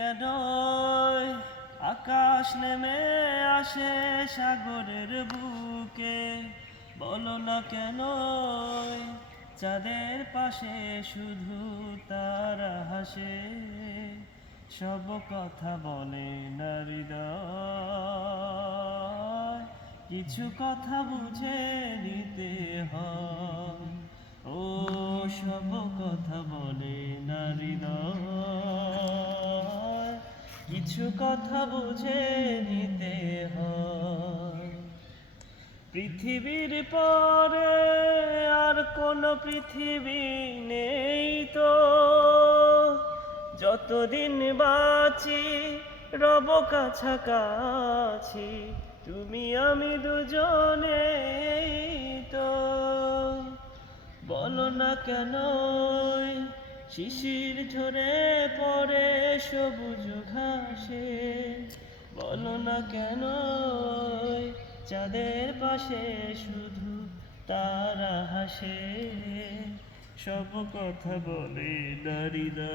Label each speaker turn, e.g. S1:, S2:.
S1: কেন আকাশ নেমে আসে সাগরের বুকে। বলো না কেন চাঁদের পাশে শুধু তারা হাসে। সব কথা বলে নারীদয়। কিছু কথা বুঝে নিতে হয়। ও সব কথা বলে নারীদয়। কিছু কথা বুঝে নিতে পৃথিবীর পরে আর কোন পৃথিবী নেই তো। যতদিন বাঁচি, রব কাছাকাছি, তুমি আমি দুজনে তো। বলো না কেন শিশির ঝরে পড়ে সবুজ ঘাসে। বলো না কেন চাঁদের পাশে শুধু তারা হাসে। সব কথা বলে নারীরা।